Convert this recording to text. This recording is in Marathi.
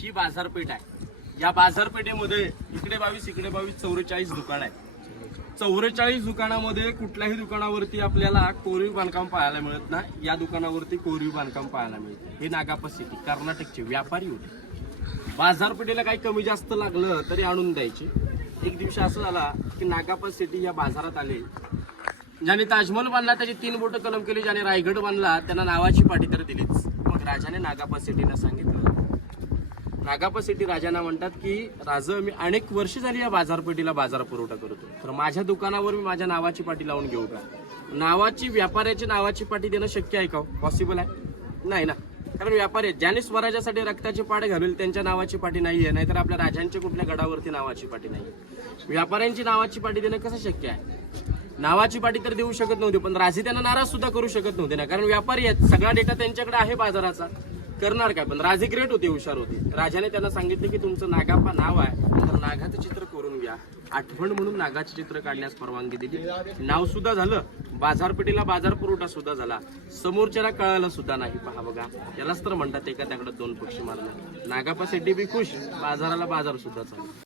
ही बाजारपेठ आहे। या बाजारपेठेमध्ये इकडे 22 इकडे 22 44 दुकान आहे। 44 दुकानामध्ये कुठल्याही दुकानावरती आपल्याला कोरीव बांधकाम पाहायला मिळत नाही। या दुकानावरती कोरीव बांधकाम पाहायला मिळते। हे नागापा सिटी कर्नाटकचे व्यापारी होते। बाजारपेठेला काही कमी जास्त लागलं तरी आणून द्यायचे। एक दिवशी असं झाला की नागापा सिटी या बाजारात आले। ज्याने ताजमहल बांधला त्याची 3 बोटं कलम केली, ज्याने रायगड बांधला त्यांना नावाची पाटी तर दिलीच। मग राजाने नागापा सिटीला सांगितलं, नागापा सिटी राजांना म्हणतात की राजा, मी अनेक वर्ष झाली या बाजारपेठीला बाजार पुरवठा करतो, तर माझ्या दुकानावर मी माझ्या नावाची पाटी लावून घेऊ का? नावाची व्यापाऱ्याची नावाची पाटी देणं शक्य आहे का? पॉसिबल आहे नाही ना, कारण व्यापारी ज्याने स्वराज्यासाठी रक्ताची पाट घालून त्यांच्या नावाची पाटी नाहीये, नाहीतर आपल्या राजांच्या कुठल्या गडावरती नावाची पाटी नाहीये। व्यापाऱ्यांची नावाची पाटी देणं कसं शक्य आहे? नावाची पाटी तर देऊ शकत नव्हते, पण राजे त्यांना नाराज सुद्धा करू शकत नव्हते ना, कारण व्यापारी आहेत, सगळा डेटा त्यांच्याकडे आहे बाजाराचा, करणार काय? पण राजे ग्रेट होते, हुशार होते। राजाने त्यांना सांगितलं की तुमचं नागापा नाव आहे, तर नागाचं चित्र करून घ्या, आठवण म्हणून नागाचे चित्र काढण्यास परवानगी दिली। नाव सुद्धा झालं, बाजारपेठेला बाजार पुरवठा सुद्धा झाला, समोरच्याला कळालं सुद्धा नाही। पहा बघा, यालाच तर म्हणतात एका दगडात 2 पक्षी मारणं। नागापा सिटी बी खुश, बाजाराला बाजार सुद्धा चालू।